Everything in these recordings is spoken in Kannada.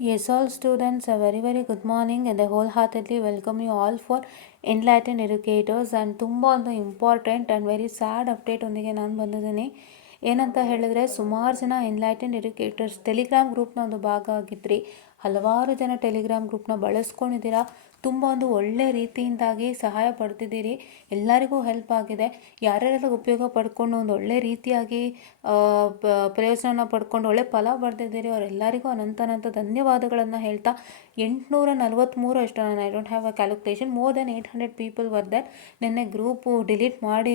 Yes, all students, a very very good morning and I wholeheartedly welcome you all for Enlightened Educators and ತುಂಬ ಒಂದು important and very sad update ಒಂದಿಗೆ ನಾನು ಬಂದಿದ್ದೀನಿ. ಏನಂತ ಹೇಳಿದ್ರೆ, ಸುಮಾರು ಜನ ಎನ್ಲೈಟೆಂಡ್ ಎಡ್ಯುಕೇಟರ್ಸ್ ಟೆಲಿಗ್ರಾಮ್ ಗ್ರೂಪ್ನ ಒಂದು ಭಾಗ ಆಗಿದ್ರಿ. ಹಲವಾರು ಜನ ಟೆಲಿಗ್ರಾಮ್ ಗ್ರೂಪ್ನ ಬಳಸ್ಕೊಂಡಿದ್ದೀರಾ. ತುಂಬ ಒಂದು ಒಳ್ಳೆ ರೀತಿಯಿಂದಾಗಿ ಸಹಾಯ ಪಡ್ತಿದ್ದೀರಿ. ಎಲ್ಲರಿಗೂ ಹೆಲ್ಪ್ ಆಗಿದೆ. ಯಾರ್ಯಾರೆಲ್ಲ ಉಪಯೋಗ ಪಡ್ಕೊಂಡು ಒಂದು ಒಳ್ಳೆ ರೀತಿಯಾಗಿ ಪ್ರಯೋಜನ ಪಡ್ಕೊಂಡು ಒಳ್ಳೆ ಫಲ ಪಡೆದಿದ್ದೀರಿ ಅವರೆಲ್ಲರಿಗೂ ಅನಂತ ಧನ್ಯವಾದಗಳನ್ನು ಹೇಳ್ತಾ, 843 ಅಷ್ಟು, ನಾನು I don't have a calculation, more than 800 people were that. ನಿನ್ನೆ ಗ್ರೂಪು ಡಿಲೀಟ್ ಮಾಡಿ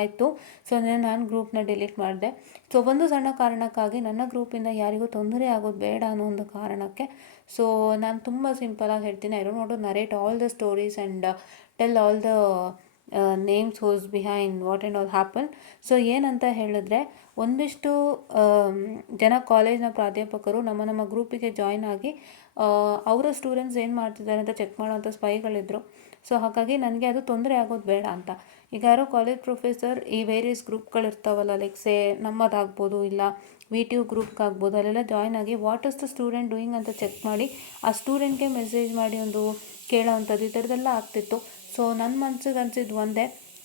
ಆಯಿತು. ಸೊ ನಾನು ಗ್ರೂಪ್ನ ಡಿಲೀಟ್ ಮಾಡಿದೆ. ಸೊ ಒಂದು ಸಣ್ಣ ಕಾರಣಕ್ಕಾಗಿ ನನ್ನ ಗ್ರೂಪಿಂದ ಯಾರಿಗೂ ತೊಂದರೆ ಆಗೋದು ಬೇಡ ಅನ್ನೋ ಒಂದು ಕಾರಣಕ್ಕೆ. ಸೊ ನಾನು ತುಂಬ ಸಿಂಪಲಾಗಿ ಹೇಳ್ತೀನಿ. I don't want to narrate all the stories and tell all the names who's behind what and all happen. So ಏನಂತ ಹೇಳಿದ್ರೆ, ಒಂದಿಷ್ಟು ಜನ ಕಾಲೇಜ್ನ ಪ್ರಾಧ್ಯಾಪಕರು ನಮ್ಮ ಗ್ರೂಪಿಗೆ ಜಾಯ್ನ್ ಆಗಿ ಅವರ ಸ್ಟೂಡೆಂಟ್ಸ್ ಏನು ಮಾಡ್ತಿದ್ದಾರೆ ಅಂತ ಚೆಕ್ ಮಾಡೋವಂಥ ಸ್ಪೈಗಳಿದ್ರು. ಸೊ ಹಾಗಾಗಿ ನನಗೆ ಅದು ತೊಂದರೆ ಆಗೋದು ಬೇಡ ಅಂತ. ಈಗ ಯಾರೋ ಕಾಲೇಜ್ ಪ್ರೊಫೆಸರ್ ಈ ವೇರಿಯಸ್ ಗ್ರೂಪ್ಗಳಿರ್ತಾವಲ್ಲ, ಲೈಕ್ ಸೇ ನಮ್ಮದಾಗ್ಬೋದು, ಇಲ್ಲ VTU ಗ್ರೂಪ್ಗಾಗ್ಬೋದು, ಅಲ್ಲೆಲ್ಲ ಜಾಯ್ನ್ ಆಗಿ what is the student doing ಅಂತ ಚೆಕ್ ಮಾಡಿ ಆ ಸ್ಟೂಡೆಂಟ್ಗೆ ಮೆಸೇಜ್ ಮಾಡಿ ಒಂದು ಕೇಳೋವಂಥದ್ದು ಈ ಥರದ್ದೆಲ್ಲ ಆಗ್ತಿತ್ತು. ಸೊ ನನ್ನ ಮನ್ಸಿಗೆ ಅನಿಸಿದ್ದು ಒಂದೇ,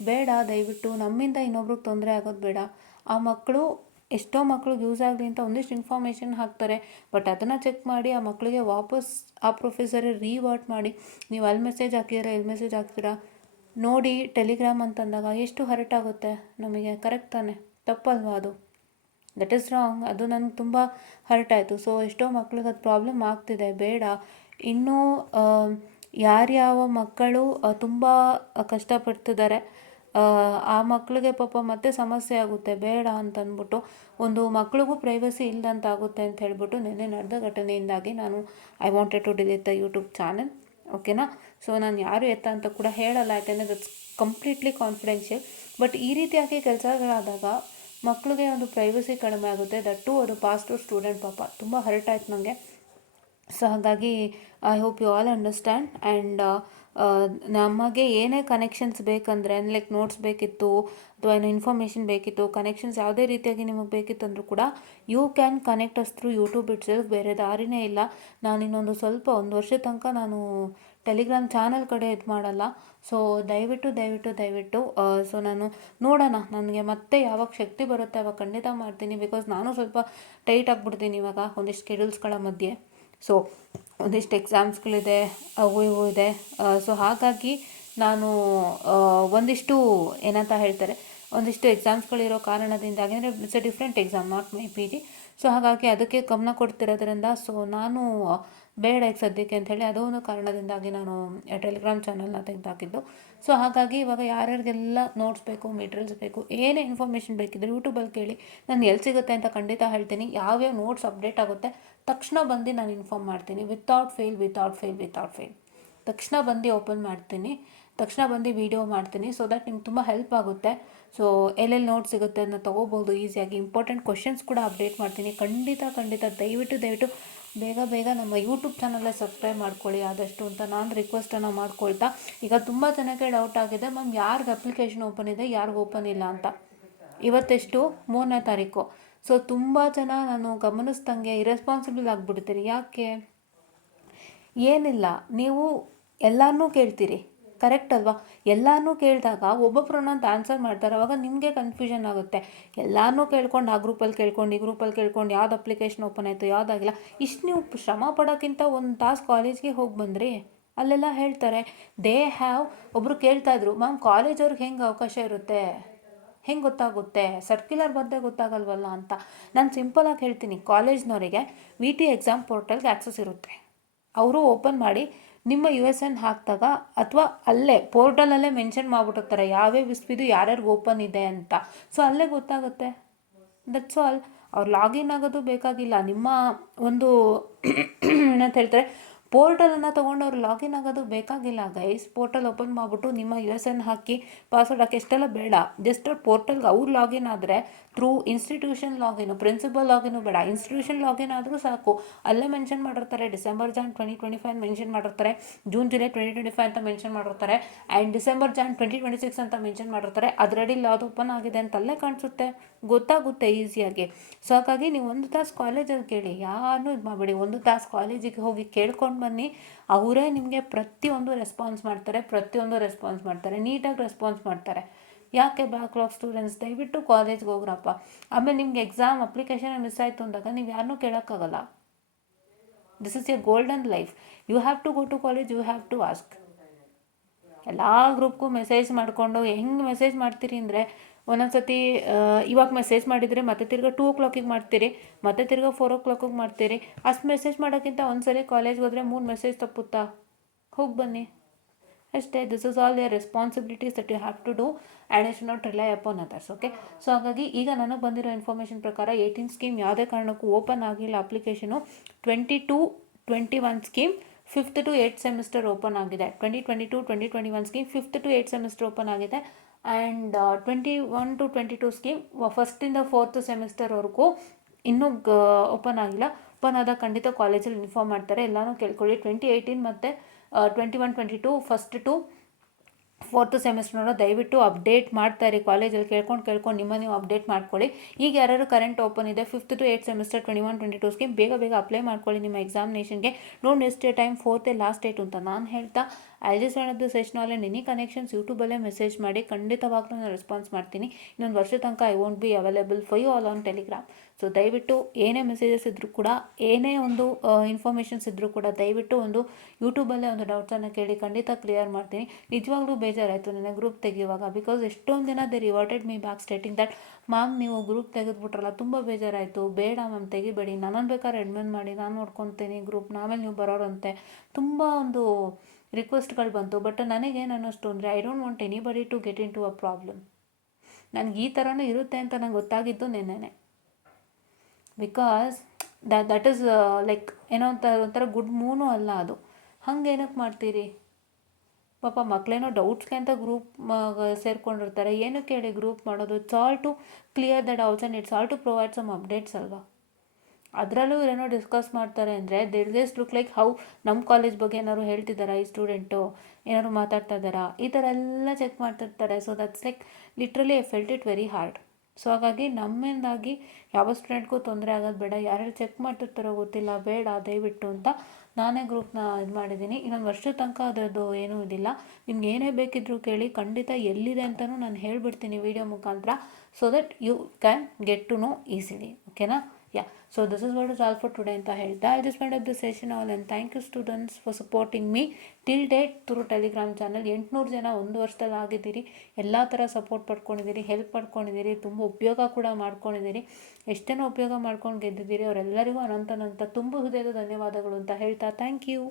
ಬೇಡ, ದಯವಿಟ್ಟು ನಮ್ಮಿಂದ ಇನ್ನೊಬ್ರಿಗೆ ತೊಂದರೆ ಆಗೋದು ಬೇಡ. ಆ ಮಕ್ಕಳು, ಎಷ್ಟೋ ಮಕ್ಕಳಿಗೆ ಯೂಸ್ ಆಗಲಿ ಅಂತ ಒಂದಿಷ್ಟು ಇನ್ಫಾರ್ಮೇಷನ್ ಹಾಕ್ತಾರೆ, ಬಟ್ ಅದನ್ನು ಚೆಕ್ ಮಾಡಿ ಆ ಮಕ್ಕಳಿಗೆ ವಾಪಸ್ ಆ ಪ್ರೊಫೆಸರೇ ರೀವರ್ಟ್ ಮಾಡಿ, ನೀವು ಅಲ್ಲಿ ಮೆಸೇಜ್ ಹಾಕಿದ್ದೀರಾ, ಇಲ್ಲಿ ಮೆಸೇಜ್ ಹಾಕ್ತೀರಾ ನೋಡಿ ಟೆಲಿಗ್ರಾಮ್ ಅಂತಂದಾಗ ಎಷ್ಟು ಹರ್ಟ್ ಆಗುತ್ತೆ ನಮಗೆ. ಕರೆಕ್ಟ್ ತಾನೆ? ತಪ್ಪಲ್ವಾ ಅದು? That is wrong. ಅದು ನನಗೆ ತುಂಬ ಹರ್ಟ್ ಆಯಿತು. ಸೊ ಎಷ್ಟೋ ಮಕ್ಳಿಗೆ ಅದು ಪ್ರಾಬ್ಲಮ್ ಆಗ್ತಿದೆ, ಬೇಡ. ಇನ್ನೂ ಯಾರ್ಯಾವ ಮಕ್ಕಳು ತುಂಬ ಕಷ್ಟಪಡ್ತಿದ್ದಾರೆ ಆ ಮಕ್ಕಳಿಗೆ ಪಾಪ ಮತ್ತೆ ಸಮಸ್ಯೆ ಆಗುತ್ತೆ, ಬೇಡ ಅಂತಂದ್ಬಿಟ್ಟು, ಒಂದು ಮಕ್ಳಿಗೂ ಪ್ರೈವಸಿ ಇಲ್ಲದಂತಾಗುತ್ತೆ ಅಂತ ಹೇಳ್ಬಿಟ್ಟು ನಿನ್ನೆ ನಡೆದ ಘಟನೆಯಿಂದಾಗಿ ನಾನು I wanted to delete the YouTube channel. ಓಕೆನಾ? ಸೊ ನಾನು ಯಾರು ಎತ್ತ ಅಂತ ಕೂಡ ಹೇಳಲ್ಲ, ಯಾಕೆಂದರೆ ದಟ್ಸ್ ಕಂಪ್ಲೀಟ್ಲಿ ಕಾನ್ಫಿಡೆನ್ಷಿಯಲ್. ಬಟ್ ಈ ರೀತಿಯಾಗಿ ಕೆಲಸಗಳಾದಾಗ ಮಕ್ಕಳಿಗೆ ಒಂದು ಪ್ರೈವಸಿ ಕಡಿಮೆ ಆಗುತ್ತೆ. ದಟ್ಟು ಅದು ಪಾಸ್ಟರ್ ಸ್ಟೂಡೆಂಟ್, ಪಾಪ ತುಂಬ ಹರ್ಟ್ ಆಯ್ತು ನನಗೆ. ಸೊ ಹಾಗಾಗಿ I hope you all understand. And ನಮಗೆ ಏನೇ ಕನೆಕ್ಷನ್ಸ್ ಬೇಕಂದರೆ, ಲೈಕ್ ನೋಟ್ಸ್ ಬೇಕಿತ್ತು ಅಥವಾ ಏನೋ ಇನ್ಫಾರ್ಮೇಷನ್ ಬೇಕಿತ್ತು, ಕನೆಕ್ಷನ್ಸ್ ಯಾವುದೇ ರೀತಿಯಾಗಿ ನಿಮಗೆ ಬೇಕಿತ್ತು ಅಂದರೂ ಕೂಡ you can connect us through YouTube itself. ಬೇರೆ ದಾರಿನೇ ಇಲ್ಲ. ನಾನು ಇನ್ನೊಂದು ಸ್ವಲ್ಪ 1 ವರ್ಷದ ತನಕ ನಾನು ಟೆಲಿಗ್ರಾಮ್ ಚಾನಲ್ ಕಡೆ ಇದು ಮಾಡಲ್ಲ. ಸೊ ದಯವಿಟ್ಟು ಸೊ ನಾನು ನೋಡೋಣ, ನನಗೆ ಮತ್ತೆ ಯಾವಾಗ ಶಕ್ತಿ ಬರುತ್ತೆ ಅವಾಗ ಖಂಡಿತ ಮಾಡ್ತೀನಿ. ಬಿಕಾಸ್ ನಾನು ಸ್ವಲ್ಪ ಟೈಟ್ ಆಗಿಬಿಡ್ತೀನಿ ಇವಾಗ ಒಂದಿಷ್ಟು ಶೆಡ್ಯೂಲ್ಸ್ಗಳ ಮಧ್ಯೆ. ಸೊ ಒಂದಿಷ್ಟು ಎಕ್ಸಾಮ್ಸ್ಗಳಿದೆ, ಅವು ಇವು ಇದೆ. ಸೊ ಹಾಗಾಗಿ ನಾನು ಒಂದಿಷ್ಟು ಏನಂತ ಹೇಳ್ತಾರೆ, ಒಂದಿಷ್ಟು ಎಕ್ಸಾಮ್ಸ್ಗಳಿರೋ ಕಾರಣದಿಂದಾಗಿ, ಅಂದರೆ it's A different exam, not my PG. So ಹಾಗಾಗಿ ಅದಕ್ಕೆ ಗಮನ ಕೊಡ್ತಿರೋದ್ರಿಂದ ಸೊ ನಾನು ಬೇಡ ಈಗ ಸದ್ಯಕ್ಕೆ ಅಂಥೇಳಿ ಅದೋ ಒಂದು ಕಾರಣದಿಂದಾಗಿ ನಾನು ಟೆಲಿಗ್ರಾಮ್ ಚಾನಲ್ನ ತೆಗೆದಾಕಿದ್ದು. ಸೊ ಹಾಗಾಗಿ ಇವಾಗ ಯಾರ್ಯಾರಿಗೆಲ್ಲ ನೋಟ್ಸ್ ಬೇಕು, ಮೆಟೀರಿಯಲ್ಸ್ ಬೇಕು, ಏನೇ ಇನ್ಫಾರ್ಮೇಷನ್ ಬೇಕಿದ್ರೆ ಯೂಟ್ಯೂಬಲ್ಲಿ ಕೇಳಿ, ನಾನು ಎಲ್ಲಿ ಸಿಗುತ್ತೆ ಅಂತ ಖಂಡಿತ ಹೇಳ್ತೀನಿ. ಯಾವ್ಯಾವ ನೋಟ್ಸ್ ಅಪ್ಡೇಟ್ ಆಗುತ್ತೆ ತಕ್ಷಣ ಬಂದು ನಾನು ಇನ್ಫಾರ್ಮ್ ಮಾಡ್ತೀನಿ. ವಿತೌಟ್ ಫೇಲ್ ತಕ್ಷಣ ಬಂದು ಓಪನ್ ಮಾಡ್ತೀನಿ, ತಕ್ಷಣ ಬಂದು ವೀಡಿಯೋ ಮಾಡ್ತೀನಿ. ಸೊ ದಟ್ ನಿಮ್ಗೆ ತುಂಬ ಹೆಲ್ಪ್ ಆಗುತ್ತೆ. ಸೊ ಎಲ್ಲೆಲ್ಲಿ ನೋಟ್ಸ್ ಸಿಗುತ್ತೆ ಅದನ್ನ ತೊಗೋಬೋದು ಈಸಿಯಾಗಿ. ಇಂಪಾರ್ಟೆಂಟ್ ಕ್ವಶನ್ಸ್ ಕೂಡ ಅಪ್ಡೇಟ್ ಮಾಡ್ತೀನಿ. ಖಂಡಿತ ದಯವಿಟ್ಟು ಬೇಗ ನಮ್ಮ ಯೂಟ್ಯೂಬ್ ಚಾನಲ್ಲೇ ಸಬ್ಸ್ಕ್ರೈಬ್ ಮಾಡ್ಕೊಳ್ಳಿ ಆದಷ್ಟು ಅಂತ ನಾನು ರಿಕ್ವೆಸ್ಟನ್ನು ಮಾಡ್ಕೊಳ್ತಾ, ಈಗ ತುಂಬ ಜನಕ್ಕೆ ಡೌಟ್ ಆಗಿದೆ, ಮ್ಯಾಮ್ ಯಾರಿಗೆ ಅಪ್ಲಿಕೇಶನ್ ಓಪನ್ ಇದೆ, ಯಾರಿಗೆ ಓಪನ್ ಇಲ್ಲ ಅಂತ. ಇವತ್ತೆಷ್ಟು? 3ನೇ ತಾರೀಕು. ಸೊ ತುಂಬ ಜನ ನಾನು ಗಮನಿಸ್ದಂಗೆ ಇರೆಸ್ಪಾನ್ಸಿಬಲ್ ಆಗಿಬಿಡ್ತೀರಿ. ಯಾಕೆ? ಏನಿಲ್ಲ, ನೀವು ಎಲ್ಲನೂ ಕೇಳ್ತೀರಿ, ಕರೆಕ್ಟ್ ಅಲ್ವಾ? ಎಲ್ಲನೂ ಕೇಳಿದಾಗ ಒಬ್ಬೊಬ್ಬರು ಒಂದೊಂದು ಆನ್ಸರ್ ಮಾಡ್ತಾರೆ, ಅವಾಗ ನಿಮಗೆ ಕನ್ಫ್ಯೂಷನ್ ಆಗುತ್ತೆ. ಎಲ್ಲನೂ ಕೇಳ್ಕೊಂಡು ಆ ಗ್ರೂಪಲ್ಲಿ ಕೇಳ್ಕೊಂಡು ಈ ಗ್ರೂಪಲ್ಲಿ ಕೇಳ್ಕೊಂಡು ಯಾವ್ದು ಅಪ್ಲಿಕೇಶನ್ ಓಪನ್ ಆಯಿತು, ಯಾವುದಾಗಿಲ್ಲ. ಇಷ್ಟು ನೀವು ಶ್ರಮ ಪಡೋಕ್ಕಿಂತ ಒಂದು ತಾಸು ಕಾಲೇಜ್ಗೆ ಹೋಗಿ ಬಂದ್ರಿ, ಅಲ್ಲೆಲ್ಲ ಹೇಳ್ತಾರೆ. ದೇ ಹ್ಯಾವ್ ಒಬ್ಬರು ಕೇಳ್ತಾಯಿದ್ರು, ಮ್ಯಾಮ್ ಕಾಲೇಜವ್ರಿಗೆ ಹೆಂಗೆ ಅವಕಾಶ ಇರುತ್ತೆ, ಹೆಂಗೆ ಗೊತ್ತಾಗುತ್ತೆ, ಸರ್ಕ್ಯುಲರ್ ಬಂದೇ ಗೊತ್ತಾಗಲ್ವಲ್ಲ ಅಂತ. ನಾನು ಸಿಂಪಲಾಗಿ ಹೇಳ್ತೀನಿ, ಕಾಲೇಜ್ನವರಿಗೆ VT ಎಕ್ಸಾಮ್ ಪೋರ್ಟಲ್ಗೆ ಆ್ಯಕ್ಸಸ್ ಇರುತ್ತೆ. ಅವರು ಓಪನ್ ಮಾಡಿ ನಿಮ್ಮ USN ಹಾಕಿದಾಗ, ಅಥವಾ ಅಲ್ಲೇ ಪೋರ್ಟಲಲ್ಲೇ ಮೆನ್ಷನ್ ಮಾಡಿಬಿಟ್ಟಿರ್ತಾರೆ ಯಾವ್ಯಾವ ವಿಸ್ವಿದು ಯಾರ್ಯಾರಿಗೆ ಓಪನ್ ಇದೆ ಅಂತ. ಸೊ ಅಲ್ಲೇ ಗೊತ್ತಾಗುತ್ತೆ. That's all. ಅವ್ರು ಲಾಗಿನ್ ಆಗೋದು ಬೇಕಾಗಿಲ್ಲ. ನಿಮ್ಮ ಒಂದು ಏನಂತ ಹೇಳ್ತಾರೆ, ಪೋರ್ಟಲನ್ನು ತೊಗೊಂಡು ಅವ್ರು ಲಾಗಿನ್ ಆಗೋದು ಬೇಕಾಗಿಲ್ಲ ಗೈಸ್. ಪೋರ್ಟಲ್ ಓಪನ್ ಮಾಡಿಬಿಟ್ಟು ನಿಮ್ಮ USN ಹಾಕಿ ಪಾಸ್ವರ್ಡ್ ಹಾಕಿ ಎಷ್ಟೆಲ್ಲ ಬೇಡ. ಜಸ್ಟ್ ಪೋರ್ಟಲ್ಗೆ ಅವ್ರು ಲಾಗಿನ್ ಆದರೆ ಥ್ರೂ ಇನ್ಸ್ಟಿಟ್ಯೂಷನ್ ಲಾಗಿನು, ಪ್ರಿನ್ಸಿಪಲ್ ಲಾಗಿನು ಬೇಡ, ಇನ್ಸ್ಟಿಟ್ಯೂಷನ್ ಲಾಗಿನ್ ಆದರೂ ಸಾಕು. ಅಲ್ಲೇ ಮೆನ್ಷನ್ ಮಾಡಿರ್ತಾರೆ ಡಿಸೆಂಬರ್ ಜಾನ್ 2025 ಮೆನ್ಷನ್ ಮಾಡಿರ್ತಾರೆ, ಜೂನ್ ಜುಲೈ 2025 ಅಂತ ಮೆನ್ಷನ್ ಮಾಡಿರ್ತಾರೆ, ಆ್ಯಂಡ್ ಡಿಸೆಂಬರ್ ಜಾನ್ 2026 ಅಂತ ಮೆನ್ಷನ್ ಮಾಡಿರ್ತಾರೆ. ಅದರಲ್ಲಿ ಯಾವ್ದು ಓಪನ್ ಆಗಿದೆ ಅಂತ ಅಲ್ಲೇ ಕಾಣಿಸುತ್ತೆ. ಗೊತ್ತಾಗುತ್ತೆ ಈಸಿಯಾಗಿ. ಸೊ ಹಾಗಾಗಿ ನೀವು 1 ತಾಸು ಕಾಲೇಜಲ್ಲಿ ಕೇಳಿ, ಯಾರನ್ನೂ ಇದು ಮಾಡಬೇಡಿ. 1 ತಾಸು ಕಾಲೇಜಿಗೆ ಹೋಗಿ ಕೇಳ್ಕೊಂಡು ಬನ್ನಿ, ಅವರೇ ನಿಮಗೆ ಪ್ರತಿಯೊಂದು ರೆಸ್ಪಾನ್ಸ್ ಮಾಡ್ತಾರೆ, ನೀಟಾಗಿ ರೆಸ್ಪಾನ್ಸ್ ಮಾಡ್ತಾರೆ. ಯಾಕೆ ಬ್ಯಾಕ್ಲಾಗ್ ಸ್ಟೂಡೆಂಟ್ಸ್ ದಯವಿಟ್ಟು ಕಾಲೇಜ್ಗೆ ಹೋಗ್ರಪ್ಪ. ಆಮೇಲೆ ನಿಮ್ಗೆ ಎಕ್ಸಾಮ್ ಅಪ್ಲಿಕೇಶನ್ ಮಿಸ್ ಆಯಿತು ಅಂದಾಗ ನೀವು ಯಾರನ್ನೂ ಕೇಳೋಕ್ಕಾಗಲ್ಲ. This is your golden life. You have to go to college, you have to ask. ಎಲ್ಲ ಗ್ರೂಪ್ಗೂ ಮೆಸೇಜ್ ಮಾಡಿಕೊಂಡು ಹೆಂಗೆ ಮೆಸೇಜ್ ಮಾಡ್ತೀರಿ ಅಂದರೆ, ಒಂದೊಂದು ಸತಿ ಇವಾಗ ಮೆಸೇಜ್ ಮಾಡಿದರೆ ಮತ್ತೆ ತಿರ್ಗಾ 2 o'clock ಮಾಡ್ತೀರಿ, ಮತ್ತೆ ತಿರ್ಗಾ 4 o'clock ಮಾಡ್ತೀರಿ. ಅಷ್ಟು ಮೆಸೇಜ್ ಮಾಡೋಕ್ಕಿಂತ ಒಂದ್ಸರಿ ಕಾಲೇಜ್ಗೆ ಹೋದರೆ 3 ಮೆಸೇಜ್ ತಪ್ಪುತ್ತಾ? ಹೋಗಿ ಬನ್ನಿ ಅಷ್ಟೇ. This is all your responsibilities that you have to do and you should not rely upon others. Okay. So ಹಾಗಾಗಿ ಈಗ ನನಗೆ ಬಂದಿರೋ ಇನ್ಫಾರ್ಮೇಷನ್ ಪ್ರಕಾರ 18 ಸ್ಕೀಮ್ ಯಾವುದೇ ಕಾರಣಕ್ಕೂ ಓಪನ್ ಆಗಿಲ್ಲ application. 22-21 scheme 5th to 8th semester open ಆಗಿದೆ. 2022-2021 scheme 5th to 8th semester open ಆಗಿದೆ. ಆ್ಯಂಡ್ 21 to 22 ಸ್ಕೀಮ್ 1st ಇಂದ 4th ಸೆಮಿಸ್ಟರ್ವರೆಗೂ ಇನ್ನೂ ಓಪನ್ ಆಗಿಲ್ಲ. ಓಪನ್ ಆದಾಗ ಖಂಡಿತ ಕಾಲೇಜಲ್ಲಿ ಇನ್ಫಾರ್ಮ್ ಮಾಡ್ತಾರೆ, ಎಲ್ಲನೂ ಕೇಳ್ಕೊಳ್ಳಿ. 2018 ಮತ್ತು 21-22 1st to 4th ಸೆಮಿಸ್ಟರ್ನ ದಯವಿಟ್ಟು ಅಪ್ಡೇಟ್ ಮಾಡ್ತಾರೆ. ಕಾಲೇಜಲ್ಲಿ ಕೇಳ್ಕೊಂಡು ನೀವು ಅಪ್ಡೇಟ್ ಮಾಡ್ಕೊಳ್ಳಿ. ಈಗ ಯಾರು ಕರೆಂಟ್ ಓಪನ್ ಇದೆ 5th to 8th semester 21-22 scheme ಬೇಗ ಅಪ್ಲೈ ಮಾಡ್ಕೊಳ್ಳಿ ನಿಮ್ಮ ಎಕ್ಸಾಮಿನೇಷನ್ಗೆ. Don't waste your time. 4th last date ಅಂತ ನಾನು ಹೇಳ್ತಾ, I just want the session all and any connections ಯೂಟ್ಯೂಬಲ್ಲೇ ಮೆಸೇಜ್ ಮಾಡಿ, ಖಂಡಿತವಾಗ್ಲೂ ನಾನು ರೆಸ್ಪಾನ್ಸ್ ಮಾಡ್ತೀನಿ. ಇನ್ನೊಂದು ವರ್ಷ ತನಕ I won't be available for you all on Telegram. So ದಯವಿಟ್ಟು ಏನೇ ಮೆಸೇಜಸ್ ಇದ್ದರೂ ಕೂಡ, ಏನೇ ಒಂದು ಇನ್ಫಾರ್ಮೇಷನ್ಸ್ ಇದ್ದರೂ ಕೂಡ ದಯವಿಟ್ಟು ಒಂದು ಯೂಟ್ಯೂಬಲ್ಲೇ ಒಂದು ಡೌಟ್ಸನ್ನು ಕೇಳಿ, ಖಂಡಿತ ಕ್ಲಿಯರ್ ಮಾಡ್ತೀನಿ. ನಿಜವಾಗ್ಲೂ ಬೇಜಾರಾಯಿತು ನನಗೆ ಗ್ರೂಪ್ ತೆಗೆಯುವಾಗ, ಬಿಕಾಸ್ ಎಷ್ಟೊಂದು ದಿನ they reverted me back stating that ma'am ನೀವು ಗ್ರೂಪ್ ತೆಗೆದುಬಿಟ್ರಲ್ಲ, ತುಂಬ ಬೇಜಾರಾಯಿತು, ಬೇಡ ಮ್ಯಾಮ್ ತೆಗಿಬೇಡಿ, ನನ್ನನ್ನು ಬೇಕಾದ್ರೆ ಅಡ್ಮಿನ್ ಮಾಡಿ, ನಾನು ನೋಡ್ಕೊತೀನಿ ಗ್ರೂಪ್ನ, ಆಮೇಲೆ ನೀವು ಬರೋರಂತೆ, ತುಂಬ ಒಂದು ರಿಕ್ವೆಸ್ಟ್ಗಳು ಬಂತು. ಬಟ್ ನನಗೇನು ಅನ್ನಿಸ್ತು ಅಂದರೆ, I don't want anybody to get into a problem. ನನಗೆ ಈ ಥರನೂ ಇರುತ್ತೆ ಅಂತ ನಂಗೆ ಗೊತ್ತಾಗಿದ್ದು ನೆನ್ನೆನೆ. ಬಿಕಾಸ್ ದಟ್ ಈಸ್ ಲೈಕ್ ಏನೋ ಒಂಥರ ಗುಡ್ ಮೂನೂ ಅಲ್ಲ ಅದು. ಹಂಗೆ ಏನಕ್ಕೆ ಮಾಡ್ತೀರಿ ಪಾಪ? ಮಕ್ಕಳೇನೋ ಡೌಟ್ಸ್ಗೆ ಅಂತ ಗ್ರೂಪ್ ಸೇರ್ಕೊಂಡಿರ್ತಾರೆ. ಏನಕ್ಕೆ ಹೇಳಿ ಗ್ರೂಪ್ ಮಾಡೋದು? It's all to clear the doubts and it's all to provide some updates ಅಲ್ವಾ. ಅದರಲ್ಲೂ ಏನೋ ಡಿಸ್ಕಸ್ ಮಾಡ್ತಾರೆ ಅಂದರೆ there just look like how ನಮ್ಮ ಕಾಲೇಜ್ ಬಗ್ಗೆ ಏನಾದ್ರು ಹೇಳ್ತಿದ್ದಾರಾ ಈ ಸ್ಟೂಡೆಂಟು, ಏನಾದ್ರು ಮಾತಾಡ್ತಾ ಇದ್ದಾರಾ, ಈ ಥರ ಎಲ್ಲ ಚೆಕ್ ಮಾಡ್ತಿರ್ತಾರೆ. So that's like literally I felt it very hard. So ಹಾಗಾಗಿ ನಮ್ಮಿಂದಾಗಿ ಯಾವ ಸ್ಟೂಡೆಂಟ್ಗೂ ತೊಂದರೆ ಆಗೋದು ಬೇಡ. ಯಾರು ಚೆಕ್ ಮಾಡ್ತಿರ್ತಾರೋ ಗೊತ್ತಿಲ್ಲ, ಬೇಡ ದಯವಿಟ್ಟು ಅಂತ ನಾನೇ ಗ್ರೂಪ್ನ ಇದು ಮಾಡಿದ್ದೀನಿ. ಇನ್ನೊಂದು ವರ್ಷದ ತನಕ ಅದರದ್ದು ಏನೂ ಇದಿಲ್ಲ. ನಿಮ್ಗೆ ಏನೇ ಬೇಕಿದ್ರೂ ಕೇಳಿ, ಖಂಡಿತ ಎಲ್ಲಿದೆ ಅಂತಲೂ ನಾನು ಹೇಳ್ಬಿಡ್ತೀನಿ ವಿಡಿಯೋ ಮುಖಾಂತರ, so that you can get to know easily. ಓಕೆನಾ? Yeah, so this is what is all for today ಅಂತ ಹೇಳ್ತಾ I just wind up the session all and thank you students for supporting me till date through Telegram channel. 800 ಜನ ಒಂದು ವರ್ಷದಲ್ಲಿ ಆಗಿದ್ದೀರಿ. ಎಲ್ಲ ಥರ ಸಪೋರ್ಟ್ ಪಡ್ಕೊಂಡಿದ್ದೀರಿ, ಹೆಲ್ಪ್ ಪಡ್ಕೊಂಡಿದ್ದೀರಿ, ತುಂಬ ಉಪಯೋಗ ಕೂಡ ಮಾಡ್ಕೊಂಡಿದ್ದೀರಿ. ಎಷ್ಟೇನೋ ಉಪಯೋಗ ಮಾಡ್ಕೊಂಡು ಗೆದ್ದಿದ್ದೀರಿ. ಅವರೆಲ್ಲರಿಗೂ ಅನಂತ ತುಂಬ ಹೃದಯದ ಧನ್ಯವಾದಗಳು ಅಂತ ಹೇಳ್ತಾ ಥ್ಯಾಂಕ್ ಯು.